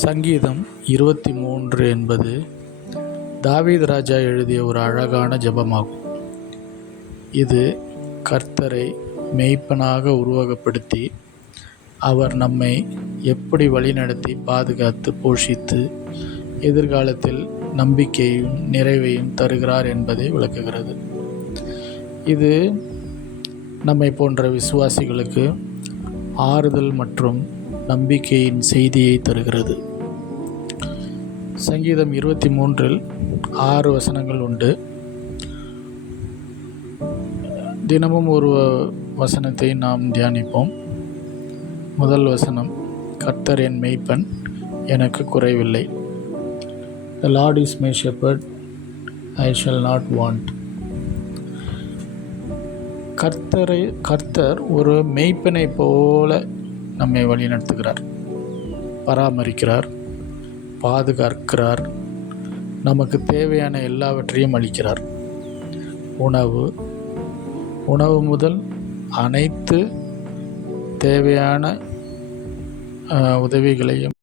சங்கீதம் 23 என்பது தாவீது ராஜா எழுதிய ஒரு அழகான ஜெபமாகும். இது கர்த்தரை மெய்ப்பனாக உருவகப்படுத்தி அவர் நம்மை எப்படி வழிநடத்தி பாதுகாத்து போஷித்து எதிர்காலத்தில் நம்பிக்கையும் நிறைவையும் தருகிறார் என்பதை விளக்குகிறது. இது நம்மை போன்ற விசுவாசிகளுக்கு ஆறுதல் மற்றும் நம்பிக்கையின் செய்தியை தருகிறது. சங்கீதம் 23 6 வசனங்கள் உண்டு. தினமும் ஒரு வசனத்தை நாம் தியானிப்போம். முதல் வசனம், கர்த்தர் என் மெய்ப்பன், எனக்கு குறைவில்லை. The Lord is my shepherd, I shall not want. கர்த்தர் ஒரு மெய்ப்பனை போல நம்மை வழிநடத்துகிறார், பராமரிக்கிறார், பாதுகாக்கிறார், நமக்கு தேவையான எல்லாவற்றையும் அளிக்கிறார். உணவு முதல் அனைத்து தேவையான உதவிகளையும்